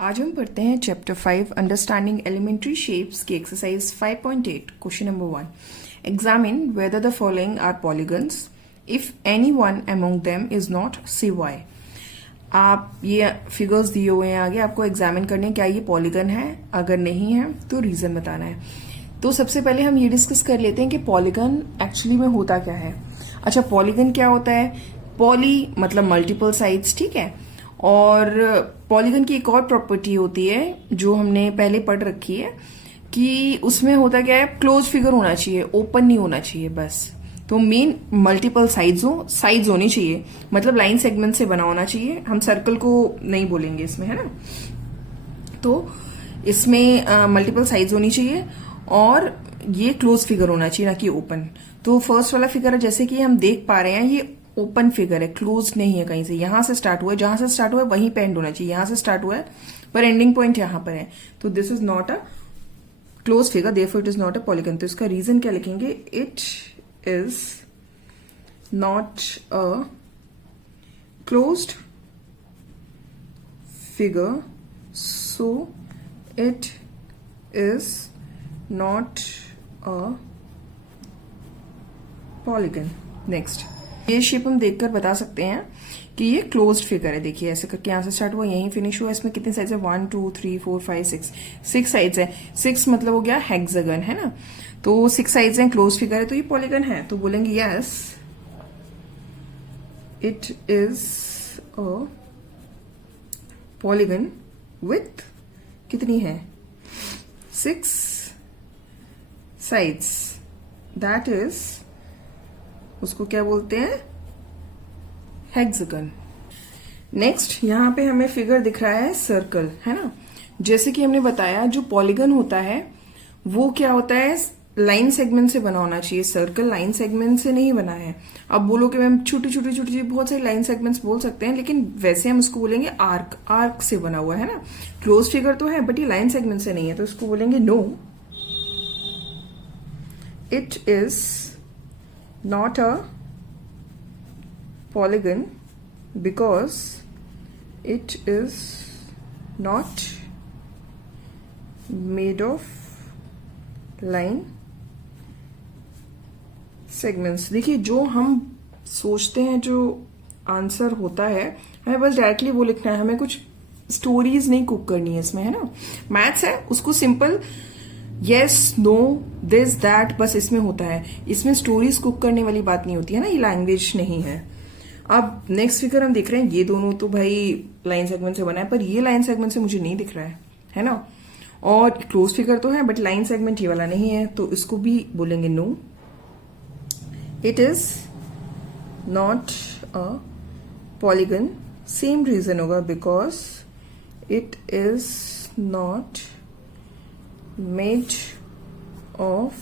आज हम पढ़ते हैं चैप्टर 5 अंडरस्टैंडिंग एलिमेंट्री शेप्स की exercise 5.8 question number 1 examine whether the following are polygons if any one among them is not say why. आप ये figures दिए हुए हैं आगे, आपको एग्जामिन करने क्या ये पॉलीगन है, अगर नहीं है तो रीजन बताना है। तो सबसे पहले हम ये डिस्कस कर लेते हैं कि पॉलीगन एक्चुअली में होता क्या है। अच्छा, पॉलीगन क्या होता है? पॉली मतलब मल्टीपल साइड्स, ठीक है। और पॉलीगन की एक और प्रॉपर्टी होती है जो हमने पहले पढ़ रखी है कि उसमें होता क्या है, क्लोज फिगर होना चाहिए, ओपन नहीं होना चाहिए बस। तो मेन मल्टीपल साइड्स होनी चाहिए, मतलब लाइन सेगमेंट से बना होना चाहिए। हम सर्कल को नहीं बोलेंगे इसमें, है ना। तो इसमें मल्टीपल साइड्स होनी चाहिए और ये क्लोज फिगर होना चाहिए, ना कि ओपन। तो फर्स्ट वाला फिगर जैसे कि हम देख पा रहे हैं, ये ओपन फिगर है, क्लोज नहीं है कहीं से। यहां से स्टार्ट हुआ है, जहां से स्टार्ट हुआ है वहीं पे एंड होना चाहिए। यहां से स्टार्ट हुआ है पर एंडिंग पॉइंट यहां पर है, तो this is not a close figure, therefore it is not a polygon. तो इसका रीजन क्या लिखेंगे? It is not a closed figure, so it is not a polygon. Next, ये शेप हम देखकर बता सकते हैं कि ये क्लोज्ड फिगर है। देखिए ऐसे करके यहां से स्टार्ट हुआ, यहीं फिनिश हुआ। इसमें कितने साइड्स है? 1 2 3 4 5 6 साइड्स है। 6 मतलब हो गया हेक्सागन, है ना। तो 6 साइड्स हैं, क्लोज फिगर है, तो ये पॉलीगन है। तो बोलेंगे yes it is a polygon with कितनी है? 6 साइड्स। दैट इज, उसको क्या बोलते हैं? हेक्सागन। नेक्स्ट, यहां पे हमें फिगर दिख रहा है सर्कल, है ना। जैसे कि हमने बताया जो पॉलीगन होता है वो क्या होता है, लाइन सेगमेंट से बना होना चाहिए। सर्कल लाइन सेगमेंट से नहीं बना है। अब बोलो कि मैम छोटी छोटी बहुत सारी लाइन सेगमेंट्स बोल सकते हैं, लेकिन वैसे हम इसको बोलेंगे आर्क से बना हुआ है ना। क्लोज फिगर तो है बट ये लाइन सेगमेंट से नहीं है, तो इसको बोलेंगे no, it is not a polygon because it is not made of line segments। देखिए जो हम सोचते हैं, जो आंसर होता है, हमें बस डायरेक्टली वो लिखना है, हमें कुछ स्टोरीज नहीं कुक करनी है इसमें, है ना। मैथ्स है, उसको simple yes no this that बस इसमें होता है। इसमें स्टोरीज कुक करने वाली बात नहीं होती है ना, ये लैंग्वेज नहीं है। अब नेक्स्ट फिगर हम देख रहे हैं, ये दोनों तो भाई लाइन सेगमेंट से बना है, पर ये लाइन सेगमेंट से मुझे नहीं दिख रहा है ना। और क्लोज फिगर तो है बट लाइन सेगमेंट ये वाला नहीं है, तो इसको भी बोलेंगे no, it is not a polygon. Same reason होगा, because it is not made of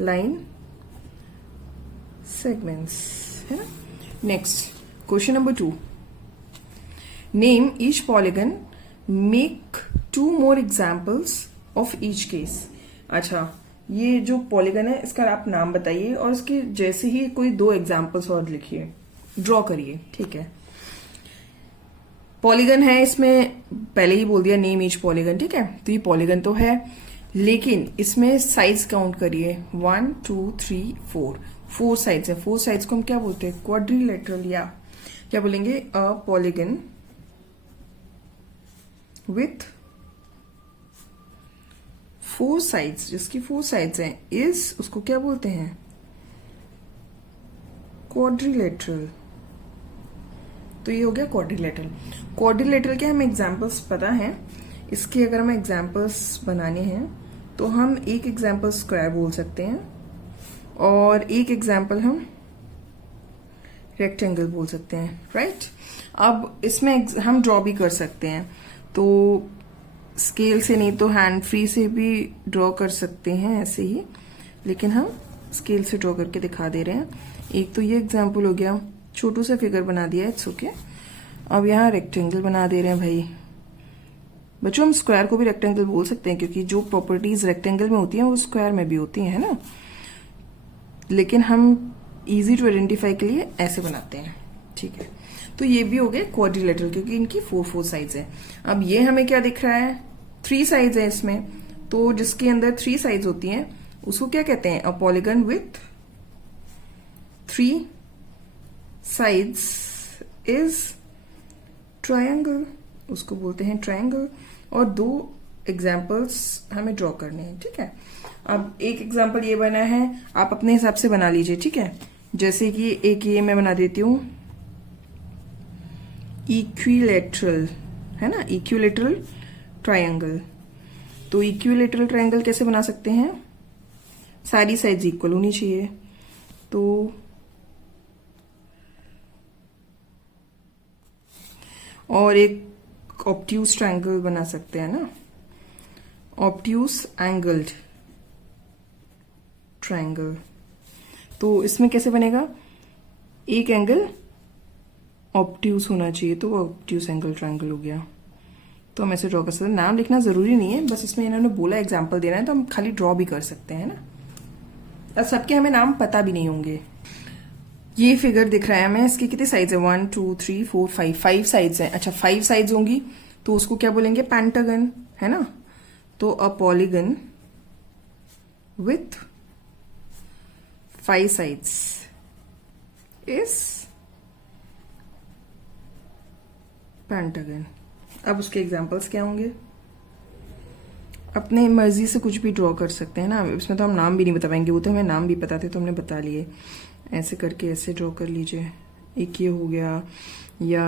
line segments, है ना। Next, question number 2, name each polygon, make 2 more examples of each case। अच्छा, ये जो पॉलीगन है इसका आप नाम बताइए और इसके जैसे ही कोई 2 एग्जाम्पल्स और लिखिए, ड्रॉ करिए, ठीक है। पॉलीगन है, इसमें पहले ही बोल दिया नेम ईच पॉलीगन, ठीक है। तो ये पॉलीगन तो है, लेकिन इसमें साइड्स काउंट करिए, 1 2 3 4 साइड्स है। 4 साइड्स को हम क्या बोलते हैं? क्वाड्रिलेटरल, या क्या बोलेंगे? अ पॉलीगन विथ 4 साइड्स, जिसकी 4 साइड्स हैं, इज उसको क्या बोलते हैं? क्वाड्रिलेटरल। तो ये हो गया क्वाड्रिलेटरल। क्वाड्रिलेटरल के हमें एग्जांपल्स पता हैं, इसके अगर हमें एग्जांपल्स बनाने हैं तो हम एक एग्जांपल स्क्वायर बोल सकते हैं और एक एग्जांपल हम रेक्टेंगल बोल सकते हैं, राइट। अब इसमें हम ड्रॉ भी कर सकते हैं, तो स्केल से नहीं तो हैंड फ्री से भी ड्रॉ कर सकते हैं ऐसे ही, लेकिन हम स्केल से ड्रॉ करके दिखा दे रहे हैं। एक तो ये एग्जांपल हो गया, छोटू सा फिगर बना दिया, इट्स ओके। अब यहाँ रेक्टेंगल बना दे रहे हैं भाई। बच्चों हम स्क्वायर को भी रेक्टेंगल बोल सकते हैं, क्योंकि जो प्रॉपर्टीज रेक्टेंगल में होती हैं वो स्क्वायर में भी होती हैं, है ना। लेकिन हम इजी टू आइडेंटिफाई के लिए ऐसे बनाते हैं, ठीक है। तो ये भी हो गए क्वाड्रिलेटरल क्योंकि इनकी 4 साइड्स है। अब ये हमें क्या दिख रहा है, 3 साइड्स है इसमें, तो जिसके अंदर 3 साइड्स होती हैं उसको क्या कहते हैं, a polygon with 3 sides is triangle, उसको बोलते हैं ट्रायंगल। और 2 एग्जाम्पल्स हमें ड्रॉ करने हैं, ठीक है। अब एक एग्जाम्पल ये बना है, आप अपने हिसाब से बना लीजिए, ठीक है। जैसे कि एक ये मैं बना देती हूं इक्विलेटरल, है ना, इक्विलेटरल ट्रायंगल। तो इक्विलेटरल ट्रायंगल कैसे बना सकते हैं, सारी साइड्स इक्वल होनी चाहिए। तो और एक ऑब्ट्यूज ट्रायंगल बना सकते हैं ना, ऑब्ट्यूज एंगल्ड ट्रायंगल। तो इसमें कैसे बनेगा, एक एंगल ऑब्ट्यूज होना चाहिए, तो ऑब्ट्यूज एंगल ट्रायंगल हो गया। तो हम ऐसे ड्रॉ कर सकते हैं, नाम लिखना जरूरी नहीं है, बस इसमें इन्होंने बोला एग्जाम्पल देना है तो हम खाली ड्रॉ भी कर सकते हैं ना। अब सबके हमें नाम पता भी नहीं होंगे। ये फिगर दिख रहा है हमें, इसकी कितनी साइड्स है, 1 2 3 4 5 साइड्स हैं। अच्छा 5 साइड्स होंगी तो उसको क्या बोलेंगे, पेंटागन, है ना। तो a polygon with 5 sides is pentagon. अब उसके एग्जांपल्स क्या होंगे, अपने मर्जी से कुछ भी ड्रॉ कर सकते हैं ना, इसमें तो हम नाम भी नहीं बता पाएंगे, वो तो हमें नाम भी पता थे तो हमने बता लिए। ऐसे करके ऐसे ड्रॉ कर लीजिए, एक ये हो गया, या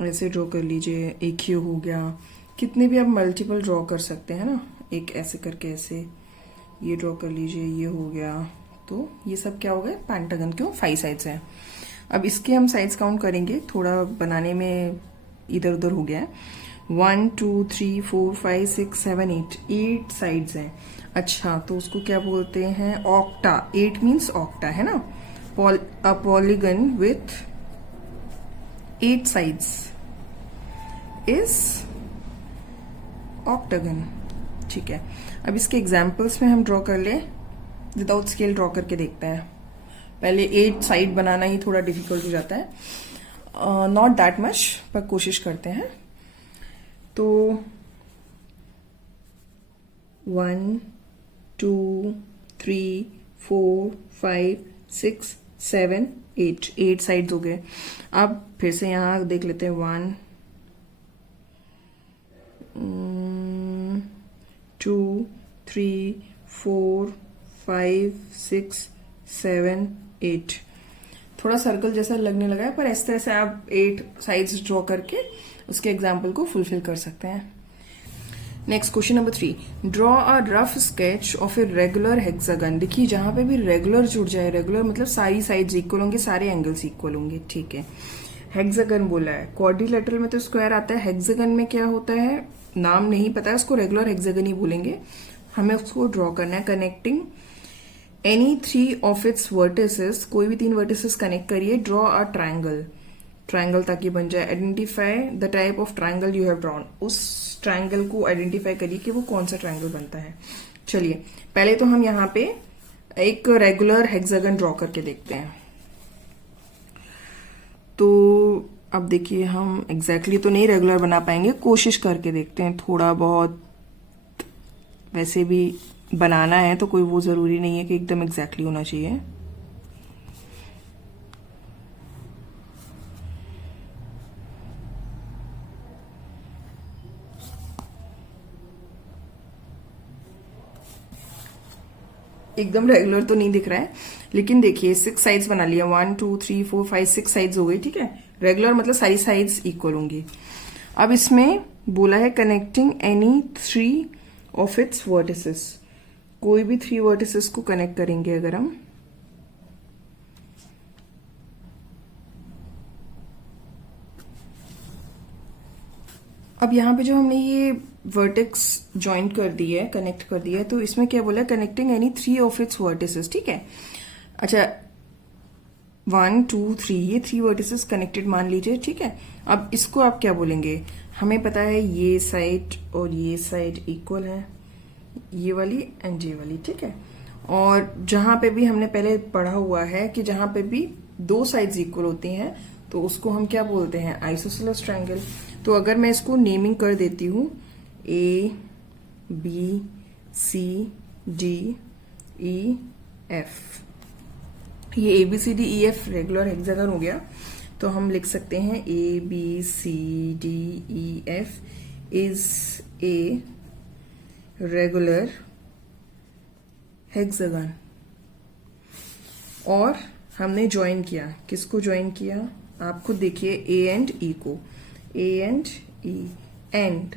ऐसे ड्रॉ कर लीजिए, एक ये हो गया। कितने भी आप मल्टीपल ड्रॉ कर सकते हैं ना, एक ऐसे करके ऐसे ये ड्रॉ कर लीजिए, ये हो गया। तो ये सब क्या हो गए, पेंटागन, क्यों, 5 साइड्स हैं। अब इसके हम साइड्स काउंट करेंगे, थोड़ा बनाने में इधर उधर हो गया है। 1 2 3 4 5 6 7 8 साइड्स हैं। अच्छा तो उसको क्या बोलते हैं, ऑक्टा। 8 मीन्स ऑक्टा, है ना। A polygon with 8 sides is octagon, ठीक है। अब इसके एग्जाम्पल्स में हम ड्रॉ कर ले, विदाउट स्केल ड्रॉ करके देखते हैं। पहले 8 साइड बनाना ही थोड़ा डिफिकल्ट हो जाता है, नॉट दैट मच, पर कोशिश करते हैं। तो 1 2 3 4 5 6 7 8 साइड्स हो गए। अब फिर से यहां देख लेते हैं, 1 2 3 4 5 6 7 8। थोड़ा सर्कल जैसा लगने लगा है, पर इस तरह से आप 8 साइड्स ड्रॉ करके उसके एग्जाम्पल को फुलफिल कर सकते हैं। Next question number 3, draw a rough sketch of A regular hexagon. देखिए जहां पे भी रेगुलर जुड़ जाए, रेगुलर मतलब सारी साइड्स इक्वल होंगे, सारे एंगल्स इक्वल होंगे, ठीक है। हेक्सागन बोला है, क्वाड्रिलेटरल में तो स्क्वायर आता है, हेक्सागन में क्या होता है नाम नहीं पता है, उसको रेगुलर हेक्सागन ही बोलेंगे। हमें उसको ड्रॉ करना है, connecting any 3 of its vertices, कोई भी 3 वर्टिसेस कनेक्ट करिए, ड्रॉ अ ट्रायंगल, ट्रायंगल ताकि बन जाए। Identify the type of triangle you have drawn, उस ट्रायंगल को आइडेंटिफाई करिए कि वो कौन सा ट्रायंगल बनता है। चलिए पहले तो हम यहाँ पे एक रेगुलर हेक्सागन ड्रॉ करके देखते हैं। तो अब देखिए हम एग्जैक्टली तो नहीं रेगुलर बना पाएंगे, कोशिश करके देखते हैं थोड़ा बहुत। वैसे भी बनाना है तो कोई वो जरूरी नहीं है कि एकदम एग्जैक्टली होना चाहिए। एकदम रेगुलर तो नहीं दिख रहा है, लेकिन देखिए 6 साइड्स बना लिया, 1 2 3 4 5 6 साइड्स हो गई, ठीक है। रेगुलर मतलब सारी साइड्स इक्वल होंगी। अब इसमें बोला है connecting any 3 of its vertices, कोई भी 3 वर्टिसेस को कनेक्ट करेंगे अगर हम, अब यहाँ पे जो हमने ये वर्टेक्स ज्वाइंट कर दी है, कनेक्ट कर दिया है, तो इसमें क्या बोला है connecting any 3 of its vertices, ठीक है। अच्छा 1 2 3 ये 3 वर्टिसेस कनेक्टेड मान लीजिए, ठीक है। अब इसको आप क्या बोलेंगे, हमें पता है ये साइड और ये साइड इक्वल है, ये वाली एंड ये वाली, ठीक है। और जहां पे भी हमने पहले पढ़ा हुआ है कि जहां पे भी 2 साइड्स इक्वल होती हैं तो उसको हम क्या बोलते हैं, आइसोसेलेस ट्रायंगल। तो अगर मैं इसको नेमिंग कर देती हूँ A B C D E F, ये A B C D E F regular hexagon हो गया। तो हम लिख सकते हैं A B C D E F is a regular hexagon. और हमने ज्वाइन किया, किसको ज्वाइन किया, आप खुद देखिए, ए एंड ई को, A and E, and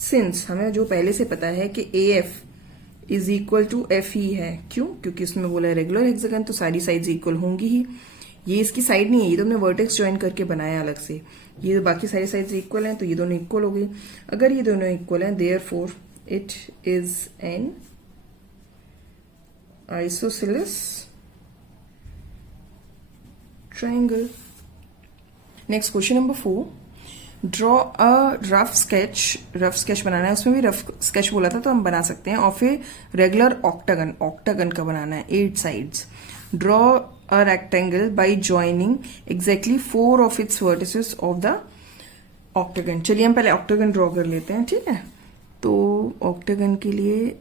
since हमें जो पहले से पता है कि A F is equal to F E है, क्यों, क्योंकि उसमें बोला है रेगुलर हेक्सागन, तो सारी साइड्स इक्वल होंगी ही। ये इसकी साइड नहीं है, ये तो हमने वर्टेक्स ज्वाइन करके बनाया अलग से, ये बाकी सारी साइड्स इक्वल हैं, तो ये दोनों इक्वल हो गई। अगर ये दोनों इक्वल हैं, therefore it is an isosceles triangle. Next question number 4. Draw a rough sketch. Rough sketch बनाना है, उसमें भी rough sketch बोला था तो हम बना सकते हैं। और फिर regular octagon, octagon का बनाना है 8 sides. Draw a rectangle by joining exactly 4 of its vertices of the octagon. चलिए हम पहले octagon draw कर लेते हैं, ठीक है। तो octagon के लिए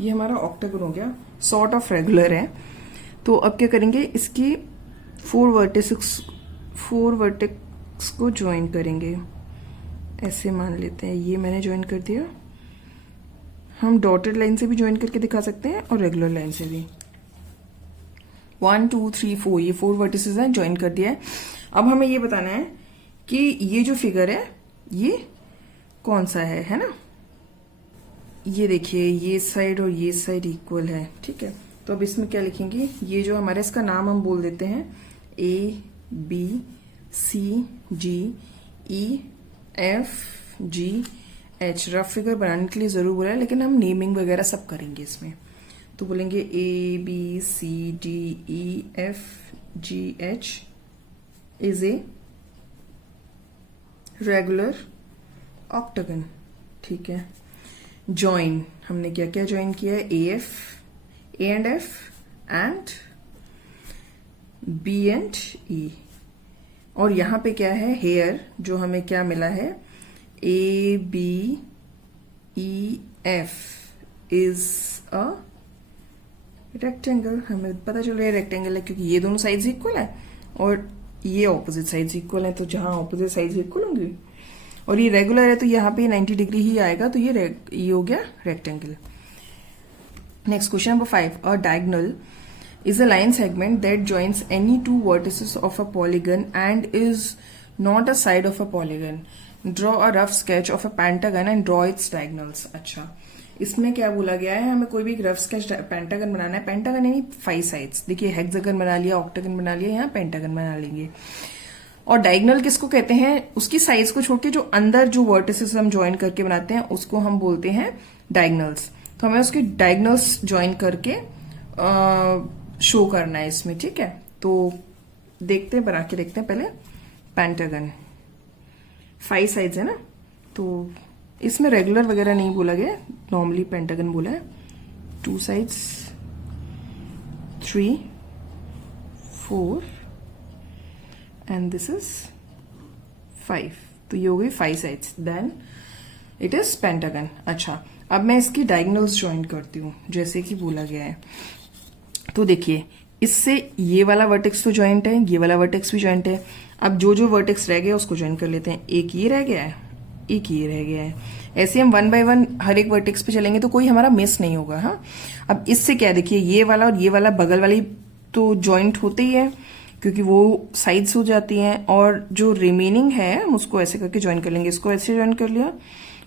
ये हमारा ऑक्टागन हो गया, सॉर्ट ऑफ रेगुलर है। तो अब क्या करेंगे, इसकी 4 वर्टेक्स को ज्वाइन करेंगे। ऐसे मान लेते हैं, ये मैंने ज्वाइन कर दिया। हम डॉटेड लाइन से भी ज्वाइन करके दिखा सकते हैं और रेगुलर लाइन से भी। 1 2 3 4, ये 4 वर्टिसेस हैं, ज्वाइन कर दिया है। अब हमें ये बताना है कि ये जो फिगर है ये कौन सा है ना। ये देखिए, ये साइड और ये साइड इक्वल है, ठीक है। तो अब इसमें क्या लिखेंगे, ये जो हमारा, इसका नाम हम बोल देते हैं A B C G E F G H. Rough figure बनाने के लिए जरूर बोला है, लेकिन हम नेमिंग वगैरह सब करेंगे इसमें। तो बोलेंगे A B C D E F G H is a regular octagon, ठीक है। ज्वाइन, हमने क्या क्या ज्वाइन किया है, A and F and B and E. और यहां पे क्या है, हेयर, जो हमें क्या मिला है, A B E F is a rectangle. हमें पता चल रहा है रेक्टेंगल है, क्योंकि ये दोनों साइड्स इक्वल है और ये ऑपोजिट साइड्स इक्वल है। तो जहां ऑपोजिट साइड्स इक्वल होंगी और ये रेगुलर है, तो यहाँ पे 90 डिग्री ही आएगा, तो ये हो गया rectangle. Next question number 5. A diagonal is a line segment that joins any two vertices of a polygon and is not a side of a polygon. Draw a rough sketch of a pentagon and draw its diagonals. अच्छा, इसमें क्या बोला गया है, हमें कोई भी एक रफ स्केच पेंटागन बनाना है। पेंटागन यानी 5 साइड्स, देखिए हेक्सागन बना लिया, ऑक्टागन बना लिया, यहाँ पेंटागन बना लेंगे। और डायगोनल किसको कहते हैं, उसकी साइज को छोड़ के जो अंदर जो वर्टिसेस हम ज्वाइन करके बनाते हैं उसको हम बोलते हैं डायगोनल्स। तो हमें उसके डायगोनल्स ज्वाइन करके शो करना है इसमें, ठीक है। तो देखते हैं, बना के देखते हैं पहले। पेंटागन 5 साइड्स है ना, तो इसमें रेगुलर वगैरह नहीं बोला गया, नॉर्मली पेंटागन बोला है। 2 साइड्स, 3 4 एंड दिस इज 5। तो ये हो गई 5 sides, then it is pentagon. अच्छा, अब मैं इसकी डायगोनल्स ज्वाइन करती हूँ जैसे कि बोला गया है। तो देखिए, इससे ये वाला वर्टेक्स तो ज्वाइंट है, ये वाला वर्टेक्स भी ज्वाइंट है। अब जो जो वर्टेक्स रह गया उसको ज्वाइन कर लेते हैं। एक ये रह गया है, एक ये रह गया है। ऐसे हम 1 बाय 1 हर एक वर्टेक्स पे चलेंगे तो कोई हमारा मिस नहीं होगा। हाँ, अब इससे क्या, देखिए ये वाला और ये वाला बगल वाली तो ज्वाइंट होते ही है क्योंकि वो साइड्स हो जाती हैं, और जो रिमेनिंग है हम उसको ऐसे करके ज्वाइन कर लेंगे। इसको ऐसे ज्वाइन कर लिया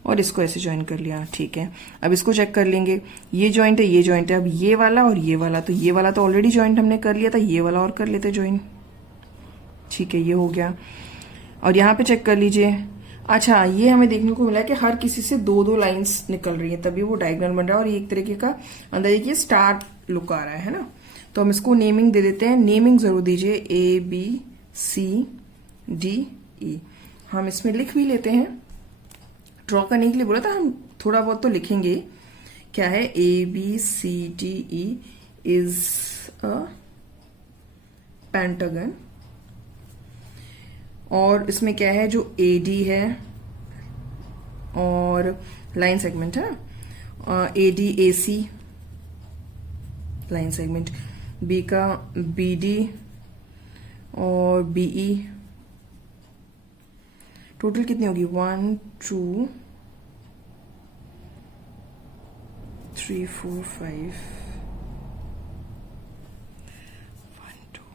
और इसको ऐसे ज्वाइन कर लिया, ठीक है। अब इसको चेक कर लेंगे, ये ज्वाइंट है, ये ज्वाइंट है। अब ये वाला और ये वाला, तो ये वाला तो ऑलरेडी ज्वाइंट हमने कर लिया था, ये वाला और कर लेते ज्वाइन, ठीक है, ये हो गया। और यहाँ पे चेक कर लीजिए। अच्छा, ये हमें देखने को मिला कि हर किसी से 2-2 लाइंस निकल रही है, तभी वो डायगोनल बन रहा है। और ये एक तरीके का अंदर देखिए स्टार लुक आ रहा है ना। तो हम इसको नेमिंग दे देते हैं, नेमिंग जरूर दीजिए, ए बी सी डी ई। हम इसमें लिख भी लेते हैं, ड्रॉ करने के लिए बोला था, हम थोड़ा बहुत तो लिखेंगे क्या है, A B C D E is a pentagon. और इसमें क्या है, जो ए डी है और लाइन सेगमेंट है, A D A C line segment, B का बी डी और बीई, टोटल कितनी होगी, 1 2 3 4 5, 1 2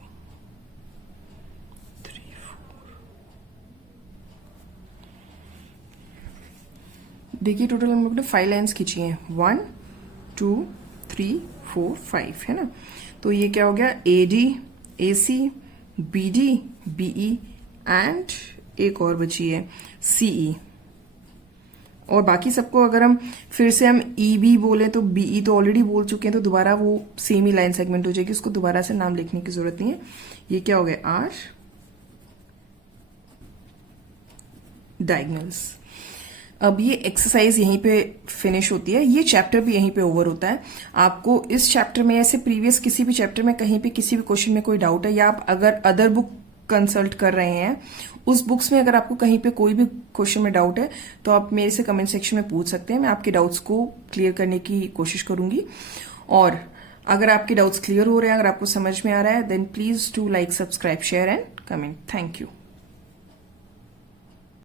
3 4। देखिए टोटल हम लोग ने 5 लाइन्स खींची हैं, 1 2 3 4 5, है ना। तो ये क्या हो गया, A D A C B D BE and एक और बची है सीई। और बाकी सबको अगर हम फिर से हम ई बी बोले तो बीई तो ऑलरेडी बोल चुके हैं, तो दोबारा वो सेम ही लाइन सेगमेंट हो जाएगी, उसको दोबारा से नाम लिखने की जरूरत नहीं है। ये क्या हो गया, आर डायगोनल्स। अब ये एक्सरसाइज यहीं पे फिनिश होती है, ये चैप्टर भी यहीं पे ओवर होता है। आपको इस चैप्टर में ऐसे प्रीवियस किसी भी चैप्टर में कहीं पे किसी भी क्वेश्चन में कोई डाउट है, या आप अगर अदर बुक कंसल्ट कर रहे हैं, उस बुक्स में अगर आपको कहीं पे कोई भी क्वेश्चन में डाउट है तो आप मेरे से कमेंट सेक्शन में पूछ सकते हैं, मैं आपके डाउट्स को क्लियर करने की कोशिश करूंगी। और अगर आपके डाउट्स क्लियर हो रहे हैं, अगर आपको समझ में आ रहा है, then please do like, subscribe, share and comment. Thank you.